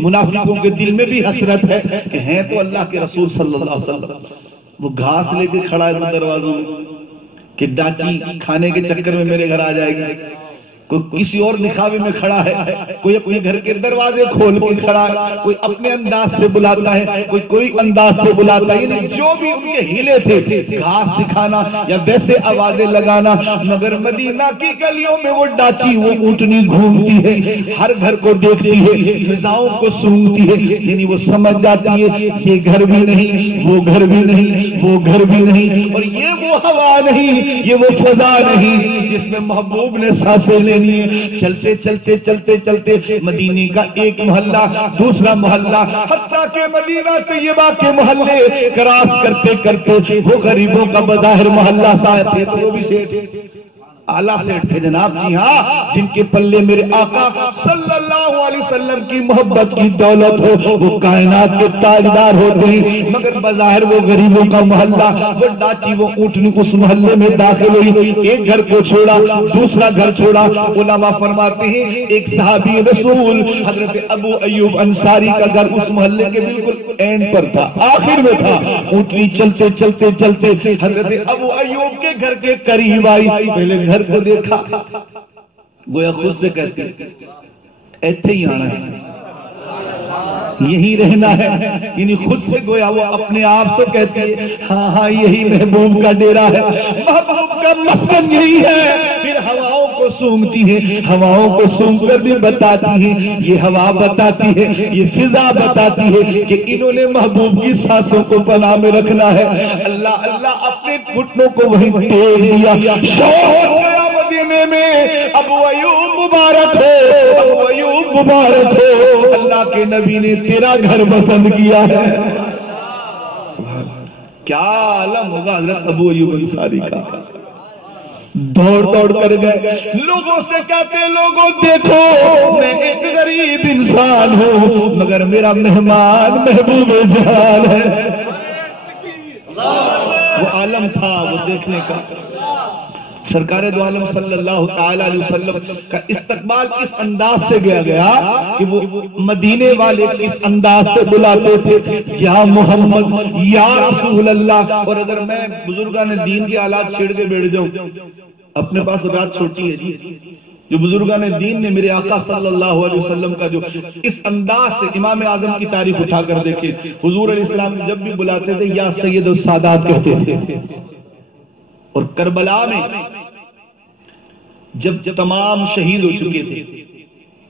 منافقوں کے دل میں بھی حسرت ہے کہ ہیں تو اللہ کے رسول صلی اللہ علیہ وسلم، وہ گھاس لے کے کھڑا ہے دروازوں میں کہ ڈاچی کھانے کے چکر میں میرے گھر آ جائے گی، کوئی کسی اور دکھاوے میں کھڑا ہے، کوئی اپنے گھر کے دروازے کھول کے کھڑا ہے، کوئی اپنے انداز سے بلاتا ہے، کوئی انداز سے بلاتا ہے، یعنی جو بھی ان کے ہیلے تھے، گھاس دکھانا یا ویسے آوازیں لگانا۔ مگر مدینہ کی گلیوں میں وہ ڈاچی، وہ اونٹنی گھومتی ہے، ہر گھر کو دیکھتی ہے، فضاؤں کو سونگتی ہے، یعنی وہ سمجھ جاتی ہے یہ گھر بھی نہیں، وہ گھر بھی نہیں، وہ گھر بھی نہیں، اور یہ وہ ہوا نہیں، یہ وہ فضا نہیں جس میں محبوب نے سانسیں لے دینی ہے. چلتے چلتے چلتے چلتے مدینے کا ایک محلہ دوسرا محلہ حتیٰ کہ مدینہ طیبہ کے محلے کراس کرتے کرتے وہ غریبوں کا بظاہر محلہ صاحب تھے تو وہ بھی سیٹھ اعلیٰ سیٹھ تھے جناب. جی ہاں, جن کے پلے میرے آقا صلی اللہ علیہ وسلم کی محبت کی دولت ہو, وہ کائنات کے تاجدار ہوتے ہیں, مگر بظاہر وہ غریبوں کا محلہ, وہ ڈاچی وہ اونٹنی اس محلے میں داخل ہوئی. ایک گھر کو چھوڑا دوسرا گھر چھوڑا. علماء فرماتے ہیں ایک صحابی رسول حضرت ابو ایوب انصاری کا گھر اس محلے کے بالکل اینڈ پر تھا, آخر میں تھا. اونٹنی چلتے چلتے چلتے حضرت ابو ایوب کے گھر کے قریب آئی. پہلے گھر کو دیکھا, گویا خود سے کہتے ایتھے ہی آنا ہے, یہی رہنا ہے. یعنی خود سے گویا وہ اپنے آپ سے کہتے ہیں ہاں ہاں یہی محبوب کا ڈیرا ہے, محبوب کا مسکن یہی ہے. پھر ہواؤں کو سونگتی ہے, ہواؤں کو سونگ کر بھی بتاتی ہے, یہ ہوا بتاتی ہے, یہ فضا بتاتی ہے کہ انہوں نے محبوب کی سانسوں کو پناہ میں رکھنا ہے. اللہ اللہ اپنے گھٹنوں کو وہیں ٹیک دیا. مدینے میں ابو ایوب مبارک ہو, ابو ایوب مبارک ہو, اللہ کے نبی نے تیرا گھر پسند کیا ہے. کیا عالم ہوگا حضرت ابو ایوب انصاری کا. دوڑ دوڑ کر گئے, لوگوں سے کہتے لوگوں دیکھو میں ایک غریب انسان ہوں مگر میرا مہمان محبوب جان ہے. وہ عالم تھا وہ دیکھنے کا. سرکار دو عالم صلی اللہ تعالی علیہ وسلم کا استقبال اس انداز سے گیا کہ وہ مدینے والے اس انداز سے بلاتے تھے یا محمد یا رسول اللہ. اور اگر میں بزرگان دین کے آلات چھیڑ کے بیٹھ جاؤں, اپنے پاس بات چھوٹی ہے جی, جو بزرگان دین نے میرے آقا صلی اللہ علیہ وسلم کا جو اس انداز سے, امام اعظم کی تاریخ اٹھا کر دیکھیں, حضور علیہ السلام جب بھی بلاتے تھے یا سید السادات کہتے تھے. اور کربلا میں جب تمام شہید ہو چکے تھے,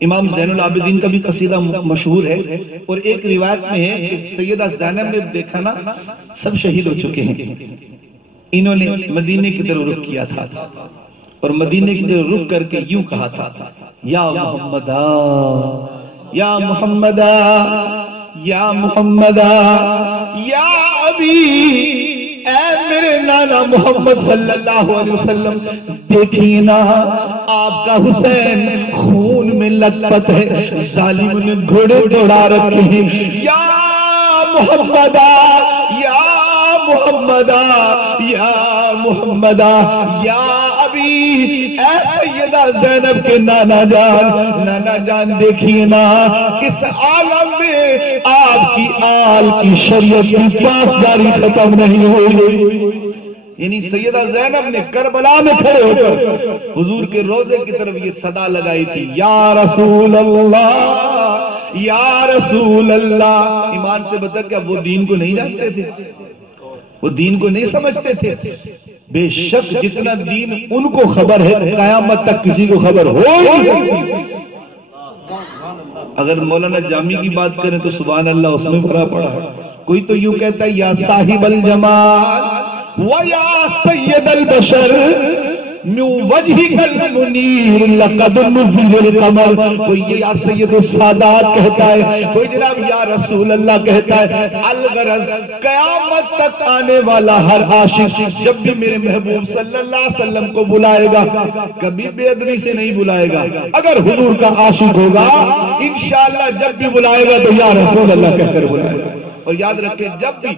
امام زین العابدین کا بھی قصیدہ مشہور ہے, اور ایک روایت میں ہے کہ سیدہ زینب نے دیکھا نا سب شہید ہو چکے ہیں, انہوں نے مدینے کی طرف رخ کیا تھا اور مدینے کی طرف رخ کر کے یوں کہا تھا یا محمدہ یا محمدہ یا محمدہ یا ابی, اے میرے نانا محمد صلی اللہ علیہ وسلم دیکھیے نا آپ کا حسین خون میں لت پت ہے, ظالم نے گھوڑے دوڑا رکھے ہیں. یا محمدہ یا محمدہ یا محمدہ یا ابی, اے سیدہ زینب کے نانا جان, نانا جان دیکھیے نا اس عالم میں آپ کی آل کی شریعت کی پاسداری ختم نہیں ہوئی. یعنی سیدہ زینب نے کربلا میں کھڑے ہو کر حضور کے روضے کی طرف یہ صدا لگائی تھی یا رسول اللہ یا رسول اللہ. ایمان سے بتا کیا وہ دین کو نہیں جانتے تھے, وہ دین کو نہیں سمجھتے تھے؟ بے شک جتنا دین ان کو خبر ہے قیامت تک کسی کو خبر ہو ہی نہیں. اگر مولانا جامی کی بات کریں تو سبحان اللہ اس میں بھرا پڑا ہے. کوئی تو یوں کہتا ہے یا صاحب الجمال وَيَا سَيِّدَ الْبَشَرِ مِنْ وَجْهِكَ الْمُنِيرِ لَقَدْ نُزِّلَ الْقَمَرُ. کوئی یا سید السادات کہتا ہے, کوئی جناب یا رسول اللہ کہتا ہے. الغرض قیامت تک آنے والا ہر عاشق جب بھی میرے محبوب صلی اللہ علیہ وسلم کو بلائے گا کبھی بے ادبی سے نہیں بلائے گا. اگر حضور کا عاشق ہوگا انشاءاللہ جب بھی بلائے گا تو یا رسول اللہ کہہ کر بلائے گا. اور یاد رکھیں جب بھی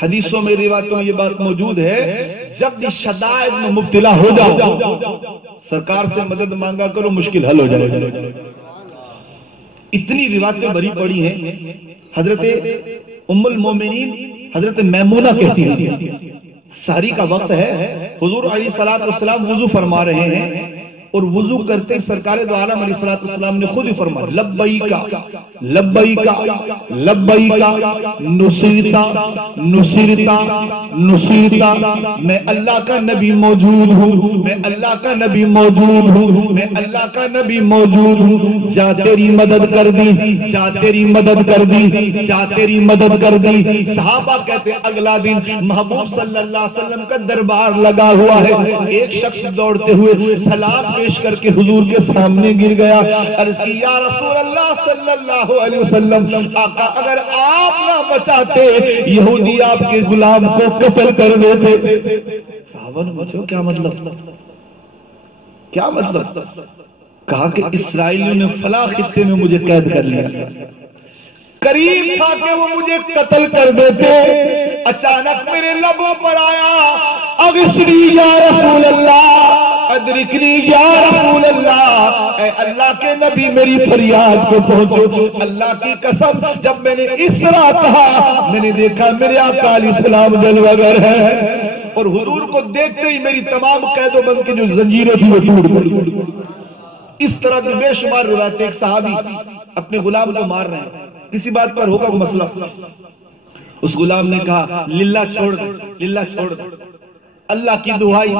حدیثوں میں روایتوں میں یہ بات موجود ہے, جب بھی شدائد میں مبتلا ہو جاؤ سرکار سے مدد مانگا کرو, مشکل حل ہو جائے گا. اتنی روایتیں بھری پڑی ہیں. حضرت ام المومنین حضرت میمونہ کہتی ہیں سحری کا وقت ہے, حضور علیہ الصلوۃ والسلام وضو فرما رہے ہیں اور وضو کرتے سرکار دو عالم علیہ السلام نے خود ہی فرمایا لبیکا لبیکا لبیکا نصیرتا نصیرتا نصیرتا, میں اللہ کا نبی موجود ہوں, میں اللہ کا نبی موجود ہوں, میں اللہ کا نبی موجود ہوں. جا تیری مدد کر دی, جا تیری مدد کر دی, جا تیری مدد کر دی. صحابہ کہتے اگلا دن محبوب صلی اللہ علیہ وسلم کا دربار لگا ہوا ہے. ایک شخص دوڑتے ہوئے سلام پیش کر کے حضور کے سامنے گر گیا، عرض کی یا رسول اللہ صلی اللہ علیہ وسلم، آقا اگر آپ نہ بچاتے یہودی آپ کے غلام کو قتل کر دیتے۔ صحابہ نے پوچھا کیا مطلب؟ کیا مطلب؟ کہا کہ اسرائیلیوں نے فلاں خطے میں مجھے قید کر لیا، قریب تھا کہ وہ مجھے قتل کر دیتے، اچانک میرے لبوں پر آیا اغثنی یا رسول اللہ، ادرکنی یا رسول اللہ، اے اللہ کے نبی میری فریاد کو پہنچو۔ اللہ کی قسم جب میں نے اس طرح کہا میں نے دیکھا میرے آقا علیہ السلام جلوہ گر ہے، اور حضور کو دیکھتے ہی میری تمام قید و بند کی جو زنجیریں تھی وہ ٹوٹ گئی۔ اس طرح کی بے شمار روایتیں، ایک صحابی اپنے غلام کو مار رہے ہیں، کسی بات پر ہوگا کوئی مسئلہ، اس غلام نے کہا للہ چھوڑ دے، للہ چھوڑ دے، اللہ کی دعائی۔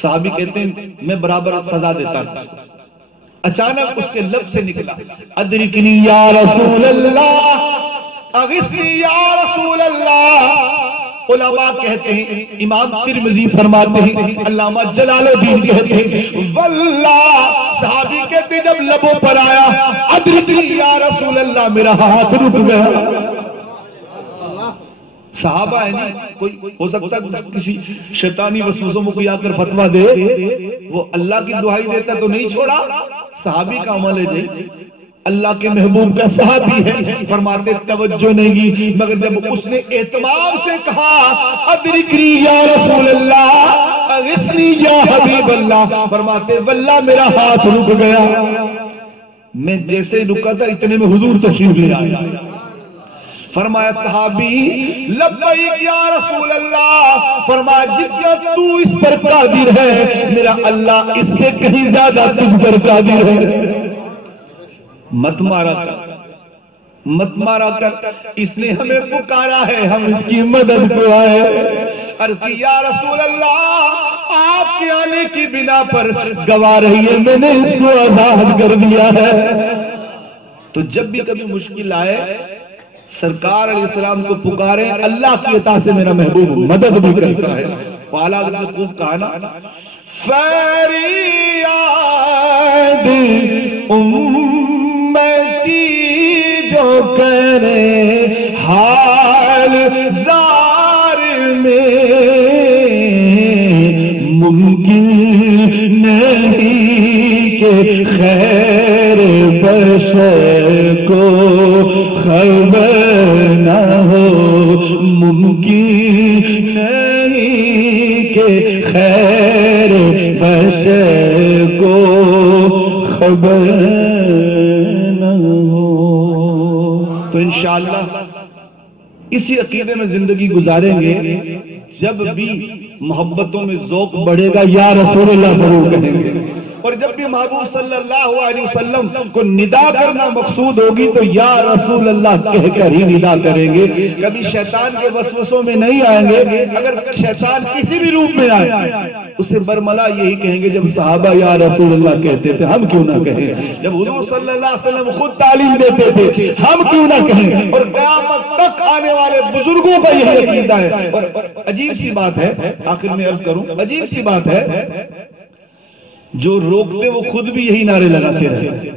صحابی کہتے ہیں میں برابر سزا دیتا ہوں۔ اچانک اس کے لب سے نکلا ادرکنی یا رسول اللہ، اغثنی یا رسول اللہ۔ علماء کہتے ہیں، امام ترمذی فرماتے ہیں، علامہ جلال الدین کہتے ہیں واللہ، صحابی کہتے ہیں جب لبوں پر آیا ادرکنی یا رسول اللہ، میرا ہاتھ رک گیا۔ صحابہ ہے نہیں، کوئی ہو سکتا کسی شیطانی وسوسوں میں کوئی آ کر فتویٰ دے، وہ اللہ کی دعائی دیتا تو نہیں چھوڑا، صحابی کا عمل ہے جی، اللہ کے محبوب کا صحابی ہے، فرماتے توجہ نہیں کی، مگر جب اس نے اہتمام سے کہا ادرکنی یا رسول اللہ، اغثنی یا حبیب اللہ، فرماتے واللہ میرا ہاتھ رک گیا۔ میں جیسے رکا تھا اتنے میں حضور تشریف لے آیا، فرمایا صحابی لبیک یا رسول اللہ، فرمایا جتنا تو اس پر قادر ہے میرا اللہ اس سے کہیں زیادہ تجھ پر قادر ہے۔ مت مارا کر، مت مارا کر، اس نے ہمیں پکارا ہے، ہم اس کی مدد کو آئے۔ عرض کی یا رسول اللہ، آپ کے آنے کی بنا پر گواہ رہی ہے میں نے اس کو آزاد کر دیا ہے۔ تو جب بھی کبھی مشکل آئے سرکار علیہ السلام کو پکارے، اللہ کی عطا سے میرا محبوب مدد بھی کرتا ہے۔ اعلیٰ حضرت نے خوب کہا نا، فریاد امتی جو کرے حال زار میں، ممکن نہیں کہ خیر بشر کو خبر نہ ہو، ممکن نہیں کہ خیر بشر کو خبر نہ ہو۔ تو انشاءاللہ اسی عقیدے میں زندگی گزاریں گے، جب بھی محبتوں میں ذوق بڑھے گا یا رسول اللہ ضرور کہیں گے، اور جب بھی محبوب صلی اللہ علیہ وسلم کو ندا کرنا مقصود ہوگی تو یا رسول اللہ کہہ کر ہی ندا کریں گے، کبھی شیطان کے وسوسوں میں نہیں آئیں گے۔ اگر شیطان کسی بھی روپ میں آئے اسے برملا یہی کہیں گے جب صحابہ یا رسول اللہ کہتے تھے ہم کیوں نہ کہیں، جب حضور صلی اللہ علیہ وسلم خود تعلیم دیتے تھے ہم کیوں نہ کہیں، اور قیامت تک آنے والے بزرگوں کا یہی عقیدہ ہے۔ اور عجیب سی بات ہے، آخر میں عرض کروں، عجیب سی بات ہے، جو روکتے وہ خود بھی یہی نعرے لگاتے رہے،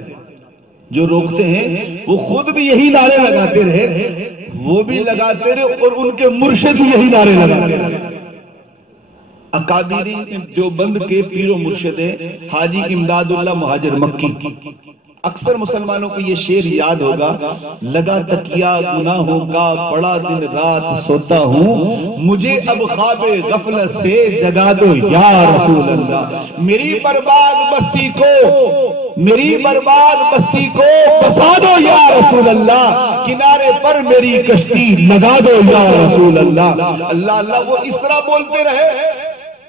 جو روکتے ہیں وہ خود بھی یہی نعرے لگاتے رہے، وہ بھی لگاتے رہے اور ان کے مرشد بھی یہی نعرے لگاتے رہے۔ اکابری دیوبند کے پیر و مرشد حاجی امداد اللہ مہاجر مکی، اکثر مسلمانوں کو یہ شعر یاد ہوگا، لگا تکیہ گناہوں کا پڑا دن رات سوتا ہوں، مجھے اب خواب غفلت سے جگا دو یا رسول اللہ، میری برباد بستی کو، میری برباد بستی کو بسا دو یا رسول اللہ، کنارے پر میری کشتی لگا دو یا رسول اللہ۔ اللہ اللہ وہ اس طرح بولتے رہے،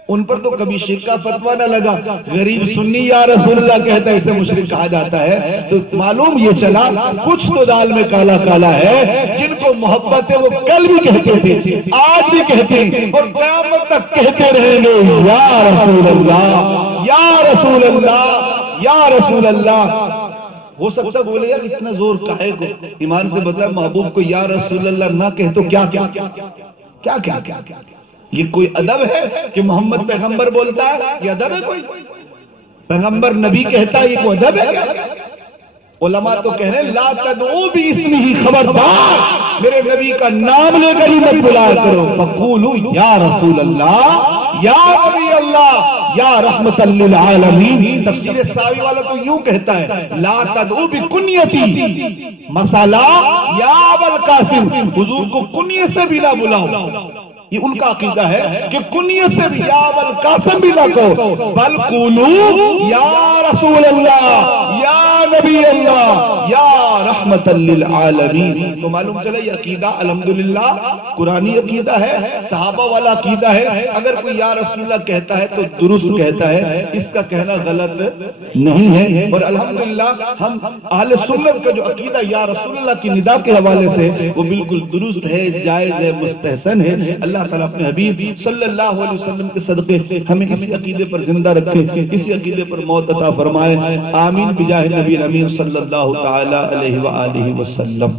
ان پر تو کبھی شرک کا فتویٰ نہ لگا، غریب سنی یا رسول اللہ کہتا ہے اسے مشرک کہا جاتا ہے، تو معلوم یہ چلا کچھ تو دال میں کالا کالا ہے، جن کو محبت ہے وہ کل بھی کہتے تھے آج بھی کہتے ہیں اور قیامت تک کہتے رہیں گے یا رسول اللہ یا رسول اللہ یا رسول اللہ۔ ہو سکتا بولے یار اتنا زور کاہے کو، ایمان سے بتا محبوب کو یا رسول اللہ نہ کہے تو کیا کیا کیا کیا کیا کیا یہ کوئی ادب ہے کہ محمد پیغمبر بولتا ہے؟ یہ ادب ہے کوئی؟ پیغمبر نبی کہتا ہے، یہ کوئی ادب ہے کیا؟ علماء تو کہہ رہے ہیں لا تدعو باسمہ، خبردار میرے نبی کا نام لے کر ہی مت بلایا کرو. فقولوا یا رسول اللہ، یا نبی اللہ، یا رحمت للعالمین. تفسیر ساوی والا تو یوں کہتا ہے لا تدعو بکنیتی، مسئلہ یا ابوالقاسم، حضور کو کنیے سے بھی نہ بلاؤ. یہ ان کا عقیدہ ہے کہ کنیے سے بھی یا ابوالقاسم بھی نہ کہو، بل قولوا یا رسول اللہ، یا نبی اللہ، یا رحمت للعالمین. تو معلوم چلا یہ عقیدہ الحمدللہ قرآنی عقیدہ ہے، صحابہ والا عقیدہ ہے. اگر کوئی یا رسول اللہ کہتا ہے تو درست کہتا ہے، اس کا کہنا غلط نہیں ہے. اور الحمدللہ ہم اہل سنت کا جو عقیدہ یا رسول اللہ کی ندا کے حوالے سے وہ بالکل درست ہے، جائز ہے، مستحسن ہے. اللہ تعالیٰ اپنے حبیب صلی اللہ علیہ وسلم کے صدقے ہمیں اسی عقیدے پر زندہ رکھے، اسی عقیدے پر موت عطا فرمائے. آمین بجاہ نبی امین صلی اللہ تعالی علیہ وآلہ وسلم.